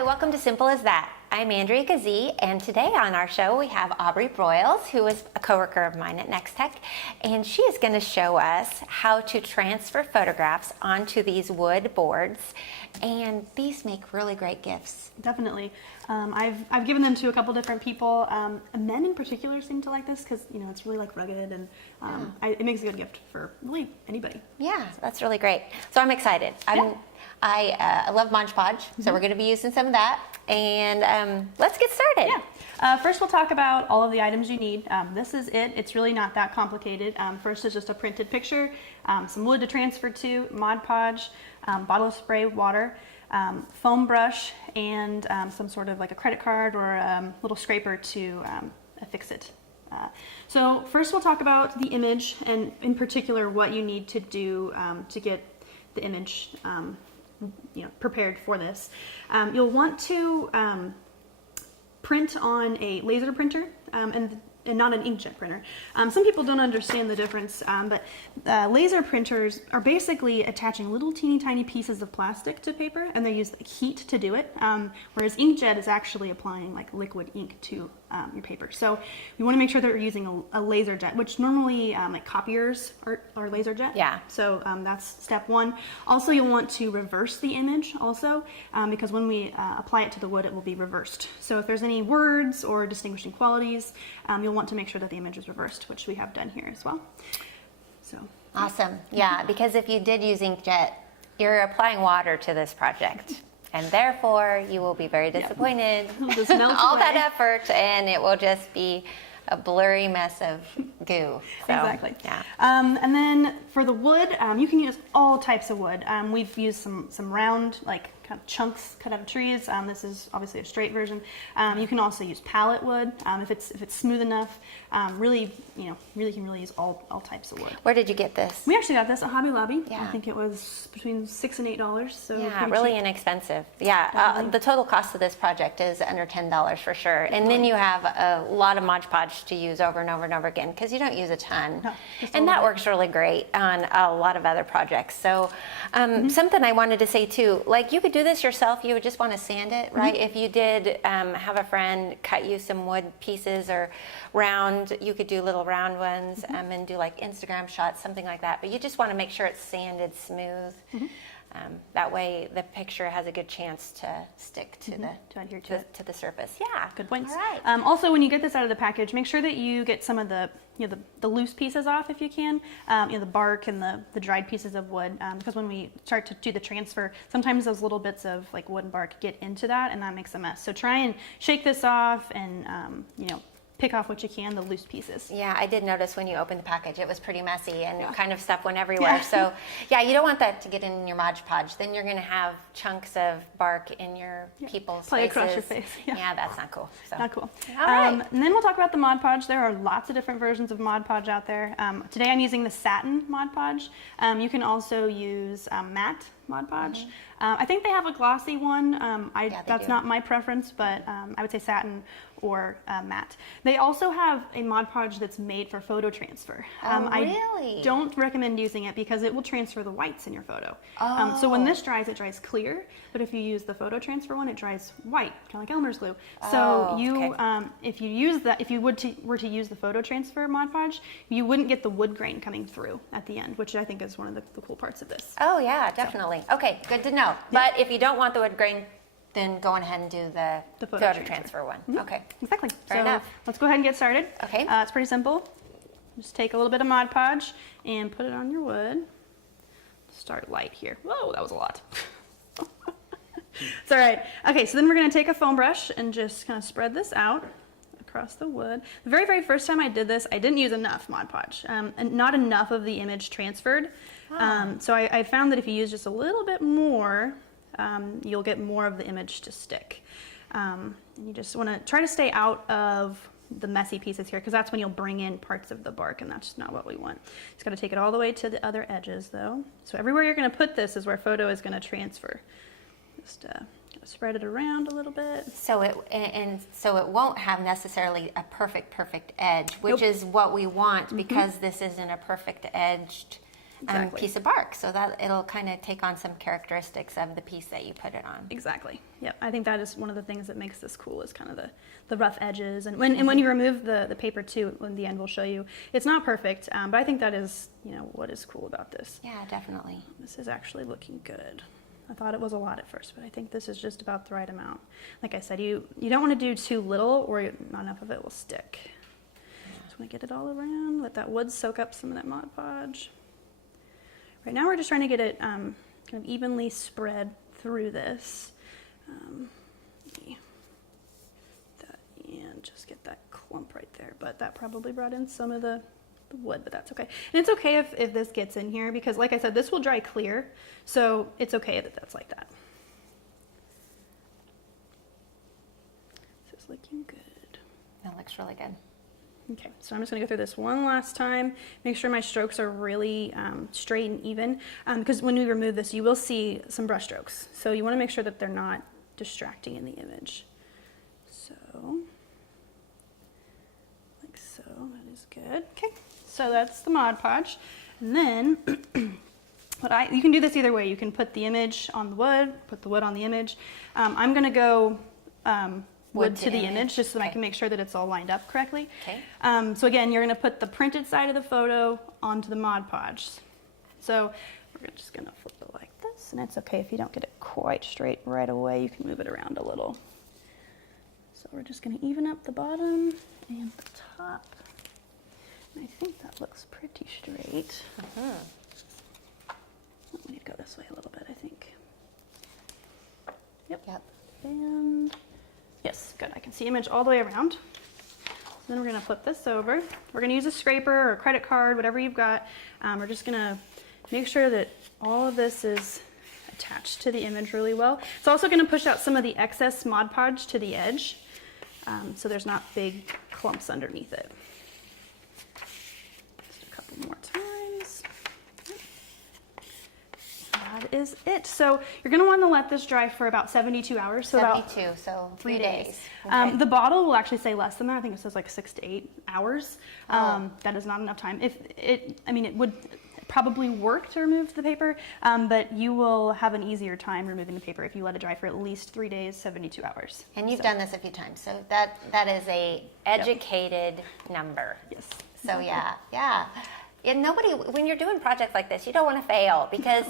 Hi, welcome to Simple as That. I'm Andrea Keesee, and today on our show we have Aubree Broyles, who is a coworker of mine at Nex-Tech, and she is going to show us how to transfer photographs onto these wood boards, and these make really great gifts. Definitely. I've given them to a couple different people. Men in particular seem to like this because it's really like rugged and it makes a good gift for really anybody. Yeah, that's really great. So I'm excited. I love Mod Podge, so we're going to be using some of that. And let's get started. Yeah. First, we'll talk about all of the items you need. This is it. It's really not that complicated. First is just a printed picture, some wood to transfer to, Mod Podge, bottle of spray water, foam brush, and some sort of like a credit card or a little scraper to affix it. So first we'll talk about the image, and in particular what you need to do to get the image prepared for this. You'll want to print on a laser printer and not an inkjet printer. Some people don't understand the difference, but laser printers are basically attaching little teeny tiny pieces of plastic to paper, and they use heat to do it, whereas inkjet is actually applying like liquid ink to your paper. So we want to make sure that we're using a laser jet, which normally like copiers are laser jet. Yeah. So that's step one. Also, you'll want to reverse the image also, because when we apply it to the wood, it will be reversed. So if there's any words or distinguishing qualities, you'll want to make sure that the image is reversed, which we have done here as well. So awesome. Yeah, because if you did use inkjet, you're applying water to this project. And therefore, you will be very disappointed. All that effort, and it will just be a blurry mess of goo. So, exactly. Yeah. And then for the wood, you can use all types of wood. We've used some round, like kind of chunks cut out of trees. This is obviously a straight version. You can also use pallet wood if it's smooth enough. Really can use all types of wood. Where did you get this? We actually got this at Hobby Lobby. Yeah. I think it was between $6 and $8. So yeah, really cheap. Inexpensive. Yeah, the total cost of this project is under $10 for sure. And then you have a lot of Mod Podge to use over and over and over again because you don't use a ton. No, and that works really great on a lot of other projects. So something I wanted to say too, like you could do this yourself, you would just want to sand it, right? If you did have a friend cut you some wood pieces or round, you could do little round ones and do like Instagram shots, something like that. But you just want to make sure it's sanded smooth. That way the picture has a good chance to stick to to the surface. Yeah. Good points. All right. Also, when you get this out of the package, make sure that you get some of the the loose pieces off if you can. The bark and the dried pieces of wood, because when we start to do the transfer, sometimes those little bits of like wood and bark get into that, and that makes a mess. So try and shake this off and pick off what you can, the loose pieces. Yeah, I did notice when you opened the package, it was pretty messy and kind of stuff went everywhere. Yeah. So yeah, you don't want that to get in your Mod Podge. Then you're going to have chunks of bark in your people's Play faces. across your face. Yeah, that's not cool. So. Not cool. All right. And then we'll talk about the Mod Podge. There are lots of different versions of Mod Podge out there. Today I'm using the satin Mod Podge. You can also use matte Mod Podge. I think they have a glossy one. That's not my preference, but I would say satin or matte. They also have a Mod Podge that's made for photo transfer. Really? I don't recommend using it because it will transfer the whites in your photo. So when this dries, it dries clear, but if you use the photo transfer one, it dries white, kind of like Elmer's glue. So if you were to use the photo transfer Mod Podge, you wouldn't get the wood grain coming through at the end, which I think is one of the cool parts of this. Oh yeah, definitely. So. Okay, good to know. Yeah. But if you don't want the wood grain, then go ahead and do the photo transfer one. Okay. Exactly. Fair enough. Let's go ahead and get started. Okay. It's pretty simple. Just take a little bit of Mod Podge and put it on your wood. Start light here. Whoa, that was a lot. It's all right. Okay, so then we're going to take a foam brush and just kind of spread this out across the wood. The very, very first time I did this, I didn't use enough Mod Podge, and not enough of the image transferred. So I found that if you use just a little bit more, you'll get more of the image to stick. And you just want to try to stay out of the messy pieces here, because that's when you'll bring in parts of the bark, and that's just not what we want. Just got to take it all the way to the other edges, though. So everywhere you're going to put this is where photo is going to transfer. Just spread it around a little bit. So it won't have necessarily a perfect edge, which is what we want, because this isn't a perfect edged Exactly. piece of bark, so that it'll kind of take on some characteristics of the piece that you put it on. Exactly. Yep. I think that is one of the things that makes this cool is kind of the rough edges. And when you remove the paper too, in the end we'll show you, it's not perfect, but I think that is, what is cool about this. Yeah, definitely. This is actually looking good. I thought it was a lot at first, but I think this is just about the right amount. Like I said, you don't want to do too little or not enough of it will stick. Just want to get it all around, let that wood soak up some of that Mod Podge. Right now we're just trying to get it kind of evenly spread through this. And just get that clump right there, but that probably brought in some of the wood, but that's okay. And it's okay if this gets in here because like I said, this will dry clear, so it's okay that that's like that. This is looking good. That looks really good. Okay, so I'm just gonna go through this one last time, make sure my strokes are really straight and even, because when we remove this, you will see some brush strokes. So you wanna make sure that they're not distracting in the image. So, like so, that is good. Okay, so that's the Mod Podge. And then, you can do this either way. You can put the image on the wood, put the wood on the image. I'm gonna go wood to the image just so that I can make sure that it's all lined up correctly. Okay. So again, you're gonna put the printed side of the photo onto the Mod Podge. So we're just gonna flip it like this, and it's okay if you don't get it quite straight right away. You can move it around a little. So we're just gonna even up the bottom and the top. And I think that looks pretty straight. We need to go this way a little bit, I think. Yep. And yes, good. I can see image all the way around. Then we're gonna flip this over. We're gonna use a scraper or a credit card, whatever you've got. We're just gonna make sure that all of this is attached to the image really well. It's also gonna push out some of the excess Mod Podge to the edge, so there's not big clumps underneath it. Just a couple more times. That is it. So you're going to want to let this dry for about 72 hours. So 72, about so 3 days. Okay. The bottle will actually say less than that. I think it says like 6 to 8 hours. Oh. That is not enough time. It would probably work to remove the paper, but you will have an easier time removing the paper if you let it dry for at least 3 days, 72 hours. And you've done this a few times, so that is a educated number. Yes. So yeah. And nobody, when you're doing projects like this, you don't want to fail because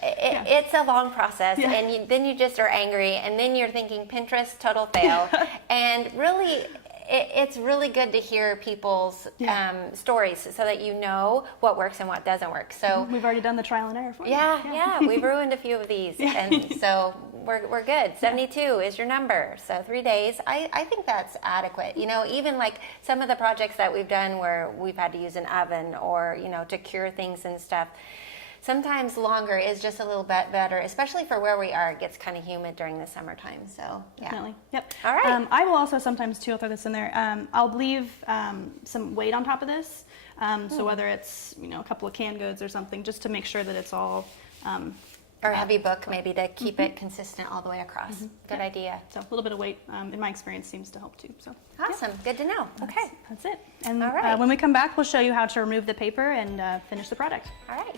it's a long process, and then you just are angry, and then you're thinking Pinterest total fail, and really. It's really good to hear people's stories so that you know what works and what doesn't work. So we've already done the trial and error for you. Yeah, we've ruined a few of these, and so we're good. 72 is your number. So 3 days, I think that's adequate. Even like some of the projects that we've done where we've had to use an oven or to cure things and stuff. Sometimes longer is just a little bit better, especially for where we are. It gets kind of humid during the summertime, so yeah. Definitely. Yep. All right. I will also sometimes too, I'll throw this in there, I'll leave some weight on top of this. So whether it's, a couple of canned goods or something, just to make sure that it's all... or a heavy book maybe to keep it consistent all the way across. Good idea. So a little bit of weight, in my experience, seems to help too. So awesome. Good to know. Okay. That's it. And all right. When we come back, we'll show you how to remove the paper and finish the product. All right.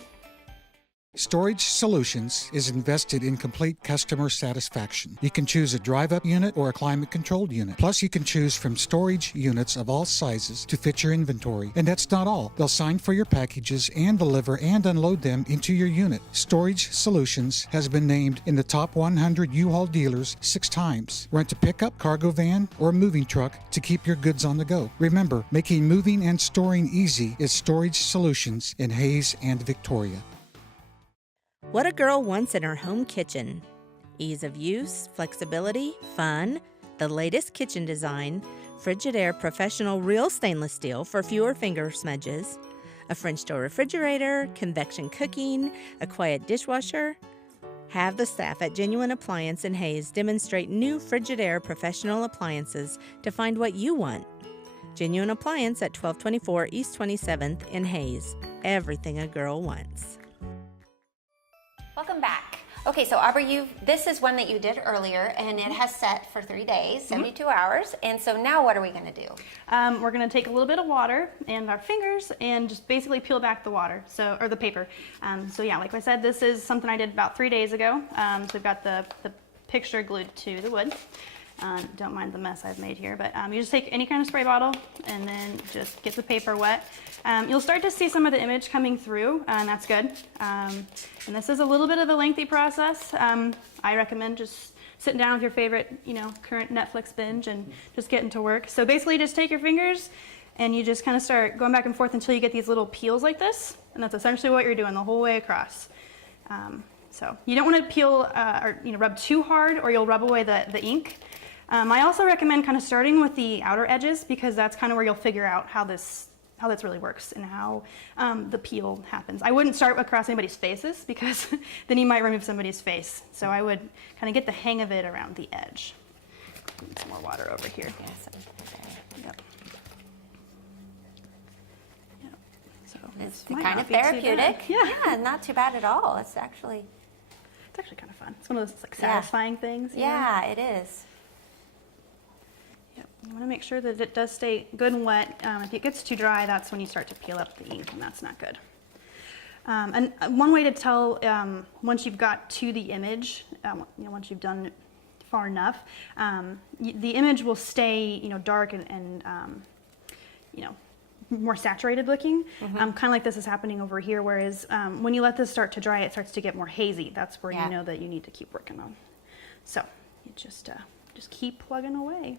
Storage Solutions is invested in complete customer satisfaction. You can choose a drive-up unit or a climate-controlled unit. Plus, you can choose from storage units of all sizes to fit your inventory. And that's not all. They'll sign for your packages and deliver and unload them into your unit. Storage Solutions has been named in the top 100 U-Haul dealers 6 times. Rent a pickup, cargo van, or moving truck to keep your goods on the go. Remember, making moving and storing easy is Storage Solutions in Hayes and Victoria. What a girl wants in her home kitchen. Ease of use, flexibility, fun, the latest kitchen design, Frigidaire Professional Real Stainless Steel for fewer finger smudges, a French door refrigerator, convection cooking, a quiet dishwasher. Have the staff at Genuine Appliance in Hayes demonstrate new Frigidaire Professional appliances to find what you want. Genuine Appliance at 1224 East 27th in Hayes. Everything a girl wants. Welcome back. Okay, so Aubree, this is one that you did earlier, and it has set for 3 days, 72 hours. And so now what are we going to do? We're going to take a little bit of water and our fingers and just basically peel back the water, or the paper. So yeah, like I said, this is something I did about 3 days ago. So we've got the picture glued to the wood. Don't mind the mess I've made here, but you just take any kind of spray bottle and then just get the paper wet. You'll start to see some of the image coming through, and that's good. And this is a little bit of a lengthy process. I recommend just sitting down with your favorite, current Netflix binge and just getting to work. So basically just take your fingers and you just kind of start going back and forth until you get these little peels like this, and that's essentially what you're doing the whole way across. So you don't want to peel or rub too hard, or you'll rub away the ink. I also recommend kind of starting with the outer edges, because that's kind of where you'll figure out how this really works and how the peel happens. I wouldn't start across anybody's faces, because then you might remove somebody's face. So I would kind of get the hang of it around the edge. Need some more water over here. Yes. Yep. Yep. So It's this might kind not of be too therapeutic. bad. Yeah. Not too bad at all. It's actually kind of fun. It's one of those satisfying things. Yeah, it is. Yep. You want to make sure that it does stay good and wet. If it gets too dry, that's when you start to peel up the ink, and that's not good. And one way to tell once you've got to the image, once you've done it far enough, the image will stay, dark and more saturated looking, kind of like this is happening over here. Whereas when you let this start to dry, it starts to get more hazy. That's where you know that you need to keep working on. So you just keep plugging away.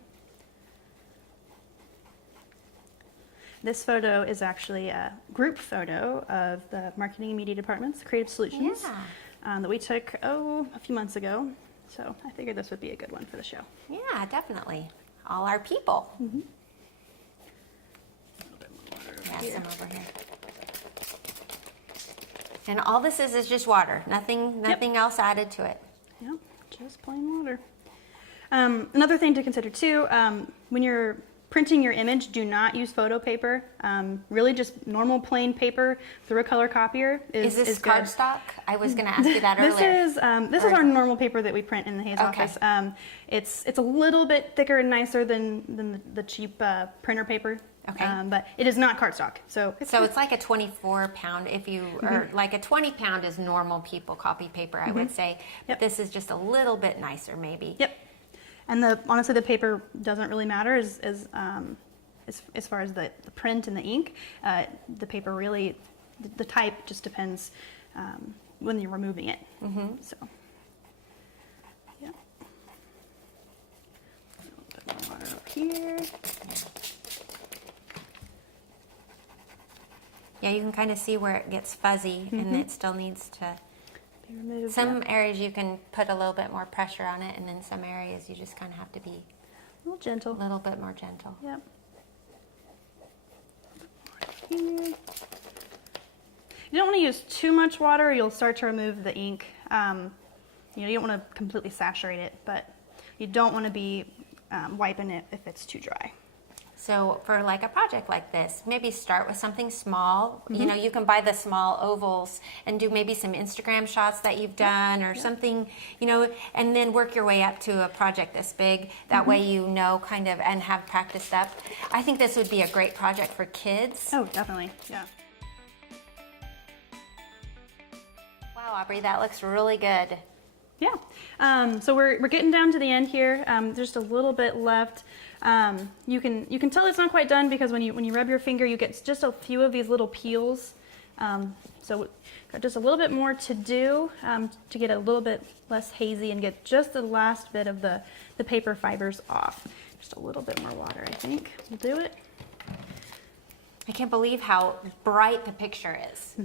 This photo is actually a group photo of the marketing and media departments, creative solutions, that we took a few months ago. So I figured this would be a good one for the show. Yeah, definitely. All our people. Yeah, some over here. And all this is just water. Nothing else added to it. Yep, just plain water. Another thing to consider too, when you're printing your image, do not use photo paper. Really just normal plain paper through a color copier is this good. cardstock? I was going to ask you that earlier. This is our normal paper that we print in the Hayes office. It's a little bit thicker and nicer than the cheap printer paper. Okay. But it is not cardstock. So it's like a 24-pound, or like a 20-pound is normal people copy paper, I would say. But this is just a little bit nicer, maybe. Yep. And honestly, the paper doesn't really matter as far as the print and the ink. The paper really, the type just depends when you're removing it. So, yeah. A little bit more water up here. Yeah, you can kind of see where it gets fuzzy, and it still needs to Be removed. Some areas you can put a little bit more pressure on it, and then some areas you just kind of have to be a little gentle. a little bit more gentle. Yep. Here. You don't want to use too much water, or you'll start to remove the ink. You don't want to completely saturate it, but you don't want to be wiping it if it's too dry. So for like a project like this, maybe start with something small. You can buy the small ovals and do maybe some Instagram shots that you've done or something, and then work your way up to a project this big. That way kind of, and have practiced up. I think this would be a great project for kids. Oh, definitely, yeah. Wow, Aubree, that looks really good. Yeah, so we're getting down to the end here. There's just a little bit left. You can tell it's not quite done because when you rub your finger, you get just a few of these little peels. So got just a little bit more to do to get a little bit less hazy and get just the last bit of the paper fibers off. Just a little bit more water, I think, will do it. I can't believe how bright the picture is.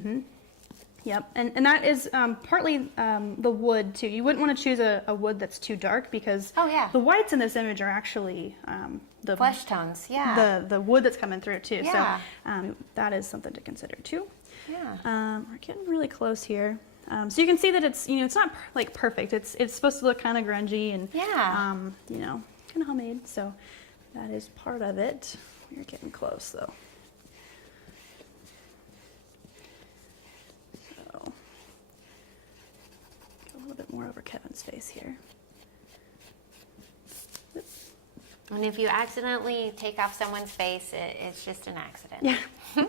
Yep, and that is partly the wood too. You wouldn't want to choose a wood that's too dark because the whites in this image are actually the flesh tones. Yeah, the wood that's coming through too. Yeah. So that is something to consider too. Yeah, we're getting really close here. So you can see that it's it's not like perfect. It's supposed to look kind of grungy and kind of homemade. So that is part of it. We're getting close though. over Kevin's face here. And if you accidentally take off someone's face, it's just an accident. Yeah,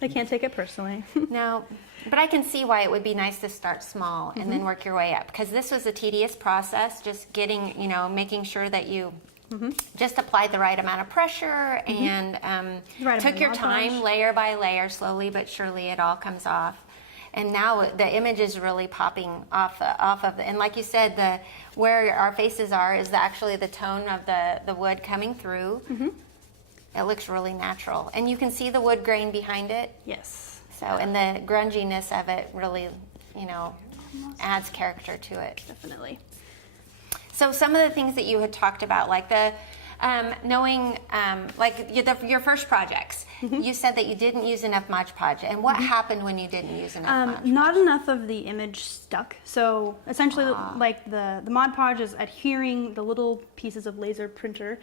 I can't take it personally. No, but I can see why it would be nice to start small and then work your way up, because this was a tedious process, just getting, making sure that you just applied the right amount of pressure and took your time layer by layer, slowly but surely it all comes off. And now the image is really popping off of it. And like you said, where our faces are is actually the tone of the wood coming through. It looks really natural. And you can see the wood grain behind it. Yes. So, and the grunginess of it really, adds character to it. Definitely. So some of the things that you had talked about, like the knowing, your first projects, you said that you didn't use enough Mod Podge. And what happened when you didn't use enough Mod Podge? Not enough of the image stuck. So essentially, like the Mod Podge is adhering the little pieces of laser printer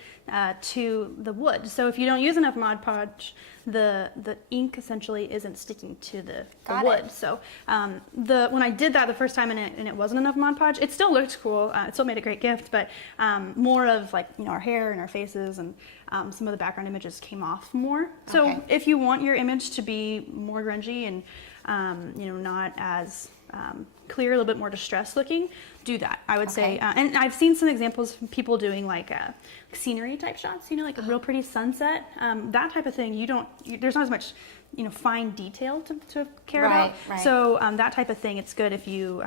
to the wood. So if you don't use enough Mod Podge, the ink essentially isn't sticking to the wood. So when I did that the first time and it wasn't enough Mod Podge, it still looked cool. It still made a great gift, but more of our hair and our faces and some of the background images came off more. So if you want your image to be more grungy and not as clear, a little bit more distressed looking, do that. I would say, and I've seen some examples of people doing like scenery type shots, like a real pretty sunset, that type of thing. There's not as much, fine detail to care about. Right. So that type of thing, it's good if you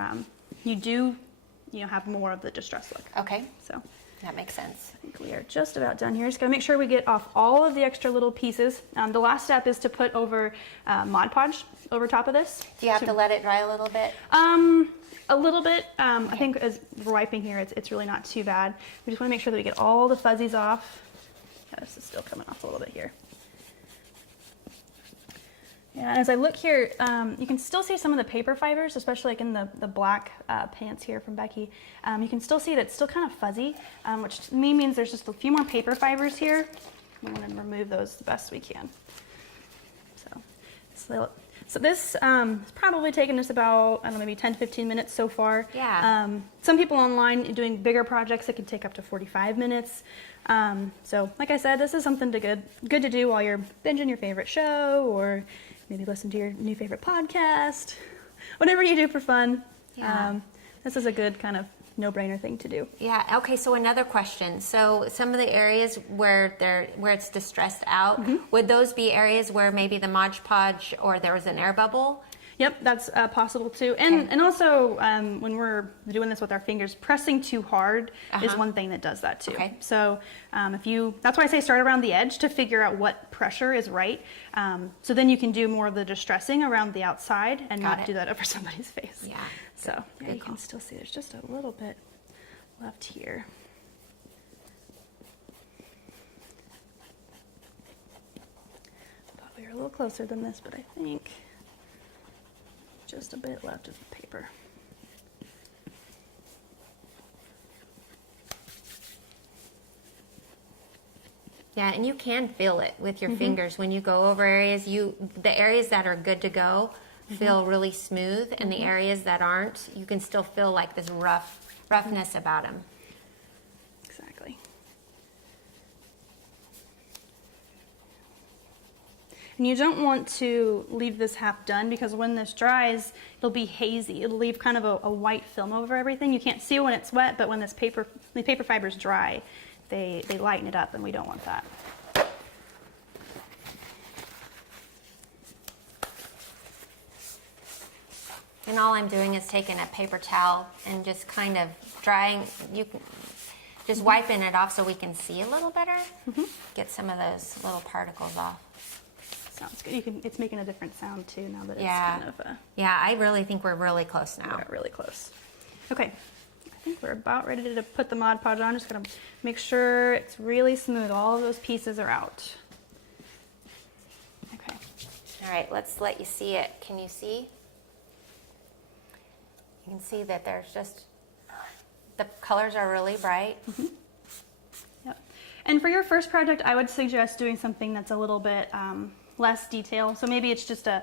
do, have more of the distress look. Okay. So that makes sense. I think we are just about done here. Just gotta make sure we get off all of the extra little pieces. The last step is to put over Mod Podge over top of this. Do you have to let it dry a little bit? A little bit. I think as we're wiping here, it's really not too bad. We just want to make sure that we get all the fuzzies off. Yeah, this is still coming off a little bit here. Yeah, and as I look here, you can still see some of the paper fibers, especially like in the black pants here from Becky. You can still see that it's still kind of fuzzy, which to me means there's just a few more paper fibers here. We want to remove those the best we can. So this has probably taken us about, maybe 10 to 15 minutes so far. Yeah. Some people online doing bigger projects, it can take up to 45 minutes. So like I said, this is something good to do while you're binging your favorite show, or maybe listen to your new favorite podcast, whatever you do for fun. Yeah. This is a good kind of no-brainer thing to do. Yeah. Okay. So another question. So some of the areas where it's distressed out, would those be areas where maybe the Mod Podge or there was an air bubble? Yep, that's possible too. And also when we're doing this with our fingers, pressing too hard is one thing that does that too. Okay. So that's why I say start around the edge to figure out what pressure is right. So then you can do more of the distressing around the outside and not do that over somebody's face. Yeah. So yeah, you can still see there's just a little bit left here. Thought we were a little closer than this, but I think just a bit left of the paper. Yeah, and you can feel it with your fingers when you go over areas. The areas that are good to go feel really smooth, and the areas that aren't, you can still feel like this roughness about them. Exactly. And you don't want to leave this half done, because when this dries, it'll be hazy. It'll leave kind of a white film over everything. You can't see when it's wet, but when the paper fibers dry, they lighten it up, and we don't want that. And all I'm doing is taking a paper towel and just kind of drying, just wiping it off so we can see a little better. Get some of those little particles off. Sounds good. It's making a different sound too now that it's kind of Yeah, I really think we're really close now. We're really close. Okay, I think we're about ready to put the Mod Podge on. Just gonna make sure it's really smooth. All of those pieces are out. Okay. All right, let's let you see it. Can you see? You can see that there's just, the colors are really bright. Yep. And for your first project, I would suggest doing something that's a little bit less detail. So maybe it's just a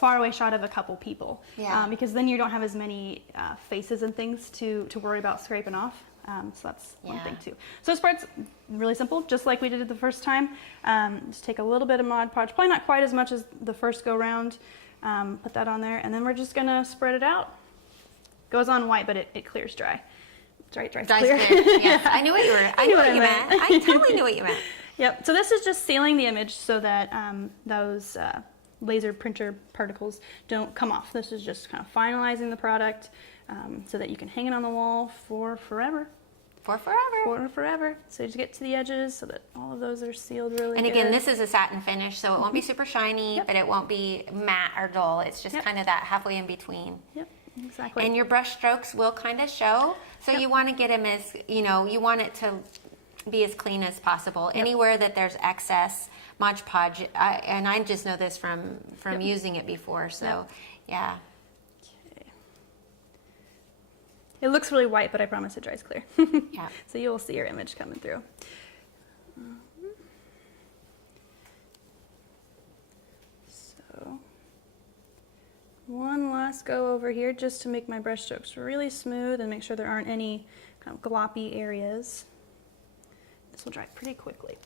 faraway shot of a couple people. Yeah. Because then you don't have as many faces and things to worry about scraping off. So that's one thing too. So this part's really simple, just like we did it the first time. Just take a little bit of Mod Podge, probably not quite as much as the first go round. Put that on there, and then we're just gonna spread it out. Goes on white, but it clears dry. Dries clear. Yes, I knew what you were. I knew what you meant. I totally knew what you meant. Yep. So this is just sealing the image so that those laser printer particles don't come off. This is just kind of finalizing the product so that you can hang it on the wall for forever. For forever. For forever. So you just get to the edges so that all of those are sealed really And good. again, this is a satin finish, so it won't be super shiny, but it won't be matte or dull. It's just kind of that halfway in between. Yep, exactly. And your brush strokes will kind of show. So you want to get them as, you want it to be as clean as possible. Anywhere that there's excess Mod Podge, and I just know this from using it before, so yeah. Okay. It looks really white, but I promise it dries clear. Yeah. So you will see your image coming through. So one last go over here just to make my brush strokes really smooth and make sure there aren't any kind of gloppy areas. This will dry pretty quickly.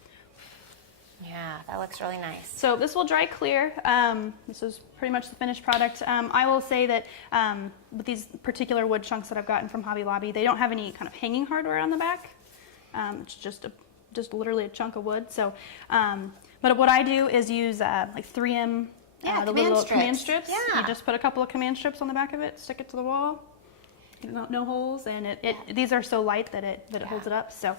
Yeah, that looks really nice. So this will dry clear. This is pretty much the finished product. I will say that with these particular wood chunks that I've gotten from Hobby Lobby, they don't have any kind of hanging hardware on the back. It's just literally a chunk of wood. So, but what I do is use like 3M, the little command strips. Yeah. You just put a couple of command strips on the back of it, stick it to the wall. No holes, and these are so light that it holds it up. So.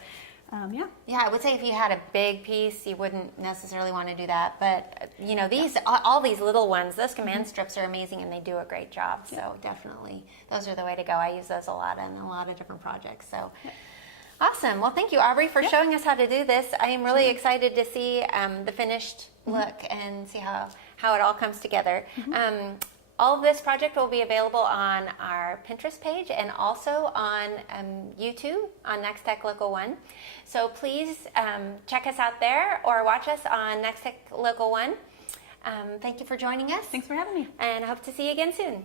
Yeah, I would say if you had a big piece, you wouldn't necessarily want to do that. But these, all these little ones, those command strips are amazing, and they do a great job. So definitely, those are the way to go. I use those a lot in a lot of different projects. So awesome. Well, thank you, Aubree, for showing us how to do this. I am really excited to see the finished look and see how it all comes together. All of this project will be available on our Pinterest page and also on YouTube on Nex-Tech Local 1. So please check us out there or watch us on Nex-Tech Local 1. Thank you for joining us. Thanks for having me. And I hope to see you again soon.